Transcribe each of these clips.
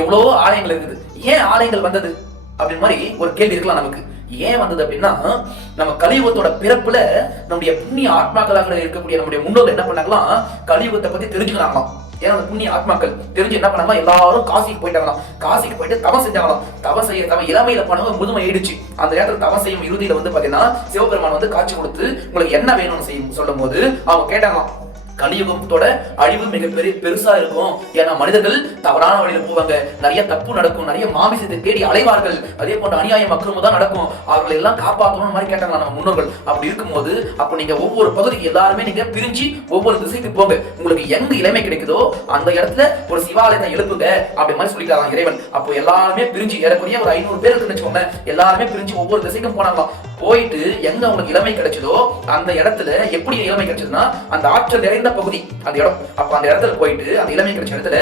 எவ்வளவோ ஆலயங்கள் இருக்குது, ஏன் ஆலயங்கள் வந்தது அப்படின்னு மாதிரி ஒரு கேள்வி இருக்கலாம் நமக்கு. ஏன் வந்தது அப்படின்னா, நம்ம கலியுகத்தோட பிறப்புல நம்முடைய புண்ணிய ஆத்மாக்களாக இருக்கக்கூடிய நம்முடைய முன்னோர்கள் என்ன பண்ணாங்களாம், கலியுகத்தை பத்தி தெரிஞ்சுக்கிறாங்களாம். ஏன்னா அந்த புண்ணிய ஆத்மாக்கள் தெரிஞ்சு என்ன பண்ணாங்களா, எல்லாரும் காசிக்கு போயிட்டாங்களாம். காசிக்கு போயிட்டு தவம் செஞ்சாங்களாம். தவம் இளமையில போனவங்க முதுமை ஆயிடுச்சு. அந்த நேரத்தில் தவம் செய்யும் இறுதியில வந்து பாத்தீங்கன்னா சிவபெருமான் வந்து காட்சி கொடுத்து உங்களுக்கு என்ன வேணும்னு செய்யும் சொல்லும் போது அவங்க கேட்டாங்களாம், கலியுகத்தோட அழிவு மிகப்பெரிய பெருசா இருக்கும். ஏன்னா மனிதர்கள் தவறான வழியில போவாங்க, நிறைய தப்பு நடக்கும், நிறைய மாமிசத்தை தேடி அலைவார்கள், அதே போன்ற அநியாயம் அக்கிரமம் தான் நடக்கும், அவர்களை எல்லாம் காப்பாற்றணும் மாதிரி கேட்டாங்களா நம்ம முன்னோர்கள். அப்படி இருக்கும்போது அப்ப நீங்க ஒவ்வொரு பகுதிக்கு எல்லாருமே நீங்க பிரிஞ்சு ஒவ்வொரு திசைக்கு போங்க, உங்களுக்கு எங்க இளமை கிடைக்குதோ அந்த இடத்துல ஒரு சிவாலயத்தை எழுப்புங்க அப்படி மாதிரி சொல்லிட்டாங்க இறைவன். அப்போ எல்லாருமே பிரிஞ்சு ஏறக்குறைய ஒரு 500 பேர் இருக்குன்னு வச்சுக்கோங்க, எல்லாருமே பிரிஞ்சு ஒவ்வொரு திசைக்கும் போனாங்களாம். போயிட்டு எங்க உங்களுக்கு இளமை கிடைச்சதோ அந்த இடத்துல, எப்படி இளமை கிடைச்சதுன்னா அந்த ஆற்றல் நிறைந்த பகுதி அந்த இடம். அப்ப அந்த இடத்துல போயிட்டு அந்த இளமை கிடைச்ச இடத்துல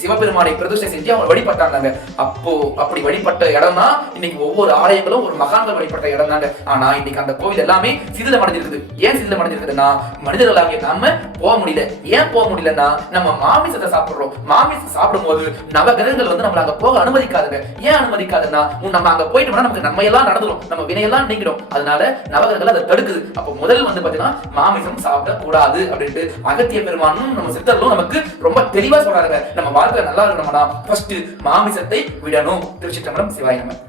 சிவபெருமானை பிரதிஷ்டை செஞ்சு அவங்க வழிபட்டாங்க. அப்போ அப்படி வழிபட்ட இடம் தான் இன்னைக்கு ஒவ்வொரு ஆலயங்களும் ஒரு மகான்கள் வழிபட்ட இடம் தாங்க. ஆனா இன்னைக்கு அந்த கோவில் எல்லாமே சிதிலம் அடைஞ்சிருக்குது. ஏன் சிதிலம் அடைஞ்சிருக்குதுன்னா, மனிதர்களாகிய நாம போக முடியல. ஏன் போக முடியலன்னா, நம்ம மாமிசத்தை சாப்பிடுறோம். மாமிசத்தை சாப்பிடும் போது நவகிரகங்கள் வந்து நம்மள அங்க போக அனுமதிக்காதுங்க. ஏன் அனுமதிக்காதுன்னா, நம்ம அங்க போயிட்டோம்னா நமக்கு நன்மையெல்லாம் நடந்துடும், நம்ம வினையெல்லாம் நீங்கிடும். அதனால நவகிரகங்கள் அதை தடுக்குது. அப்போ முதல் வந்து பாத்தீங்கன்னா மாமிசம் சாப்பிட கூடாது அப்படின்ட்டு அகத்திய பெருமானும் நம்ம சித்தர்களும் நமக்கு ரொம்ப தெளிவா சொல்றாங்க. நம்ம வாழ்க்கை நல்லா இருக்கணும்னா ஃபர்ஸ்ட் மாமிசத்தை விடணும். திருச்சிற்றம்பலம். சிவாய நம.